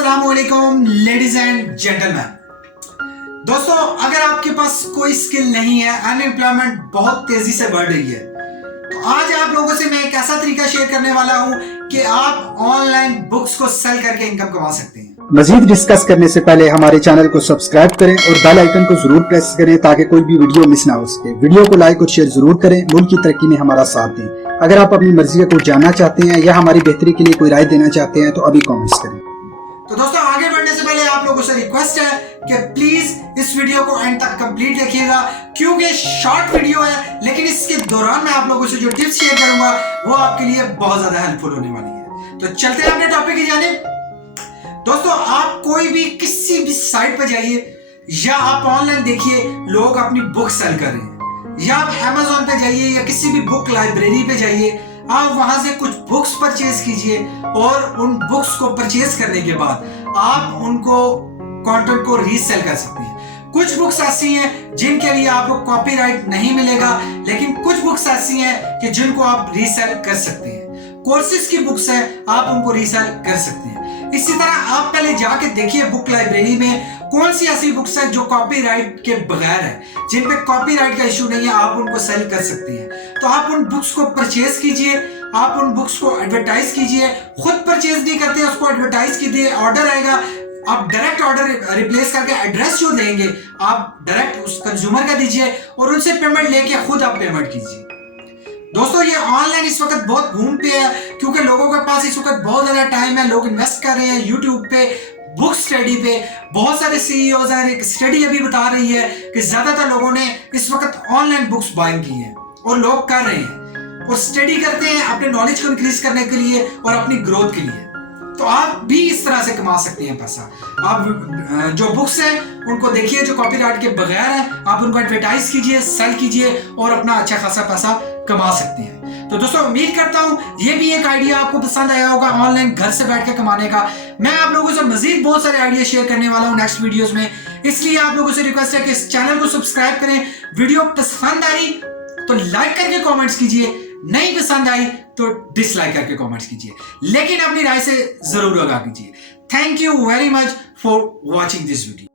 अस्सलाम वालेकुम ladies and gentleman. दोस्तों, अगर आपके पास कोई स्किल नहीं है, अनएम्प्लॉयमेंट बहुत तेजी से बढ़ रही है, तो आज आप लोगों से मैं एक ऐसा तरीका शेयर करने वाला हूं कि आप ऑनलाइन बुक्स को सेल करके इनकम कमा सकते हैं। मजीद डिस्कस करने से पहले हमारे चैनल को सब्सक्राइब करें और बेल आइकन को जरूर प्रेस करें ताकि कोई भी वीडियो मिस ना हो सके। वीडियो को लाइक और शेयर जरूर करें। मुल्क की तरक्की में हमारा साथ दें। अगर आप अपनी मर्जी का कुछ जानना चाहते हैं या हमारी बेहतरी के लिए कोई राय देना चाहते हैं तो अभी कमेंट्स करें। तो दोस्तों, आगे बढ़ने से पहले आप लोगों से रिक्वेस्ट है कि प्लीज इस वीडियो को एंड तक कंप्लीट देखिएगा, क्योंकि शॉर्ट वीडियो है, लेकिन इसके दौरान मैं आप लोगों से जो टिप्स शेयर करूंगा वो आपके लिए बहुत ज्यादा हेल्पफुल होने वाली है। तो चलते हैं अपने टॉपिक की जानिब। दोस्तों, आप कोई भी किसी भी साइट पर जाइए या आप ऑनलाइन देखिए, लोग अपनी बुक सेल कर रहे हैं, या आप Amazon पे जाइए या किसी भी बुक लाइब्रेरी पे जाइए, आप वहां से कुछ बुक्स परचेज कीजिए और उन बुक्स को परचेज करने के बाद आप उनको कंटेंट को रीसेल कर सकते हैं। कुछ बुक्स ऐसी हैं जिनके लिए आपको कॉपीराइट नहीं मिलेगा, लेकिन कुछ बुक्स ऐसी हैं कि जिनको आप रीसेल कर सकते हैं। कोर्सेज की बुक्स हैं, आप उनको रीसेल कर सकते हैं। इसी तरह आप पहले जाके देखिए बुक लाइब्रेरी में कौन सी ऐसी बुक्स हैं जो कॉपीराइट के बगैर है, जिन पे कॉपीराइट का इशू नहीं है, आप उनको सेल कर सकते हैं। तो आप उन बुक्स को परचेज कीजिए, आप उन बुक्स को एडवर्टाइज कीजिए। खुद परचेज नहीं करते, उसको एडवर्टाइज कीजिए। ऑर्डर आएगा, आप डायरेक्ट ऑर्डर रिप्लेस करके एड्रेस जो देंगे आप डायरेक्ट उस कंज्यूमर का दीजिए और उनसे पेमेंट लेके खुद आप पेमेंट कीजिए। दोस्तों, ये ऑनलाइन इस वक्त बहुत बूम पे है, क्योंकि लोगों के पास इस वक्त बहुत ज्यादा टाइम है। लोग इन्वेस्ट कर रहे हैं यूट्यूब पे, बुक स्टडी पे। बहुत सारे सीईओज हैं, एक स्टडी अभी बता रही है कि ज्यादातर लोगों ने इस वक्त ऑनलाइन बुक्स बाइंग की हैं और लोग कर रहे हैं और स्टडी करते हैं अपने नॉलेज को इंक्रीज करने के लिए और अपनी ग्रोथ के लिए। तो आप भी इस तरह से कमा सकते हैं पैसा। आप जो बुक्स हैं उनको देखिए जो कॉपीराइट के बगैर है, आप उनको एडवर्टाइज कीजिए, सेल कीजिए और अपना अच्छा खासा पैसा कमा सकते हैं। तो दोस्तों, उम्मीद करता हूं ये भी एक आइडिया आपको पसंद आया होगा ऑनलाइन घर से बैठ के कमाने का। मैं आप लोगों से मजीद बहुत सारे आइडिया शेयर करने वाला हूं नेक्स्ट वीडियोस में, इसलिए आप लोगों से रिक्वेस्ट है कि इस चैनल को सब्सक्राइब करें। वीडियो पसंद आई तो लाइक करके कमेंट्स कीजिए, नहीं पसंद आई तो डिसलाइक करके कमेंट्स कीजिए, लेकिन अपनी राय से जरूर आगाह कीजिए। Thank you very much for watching this video.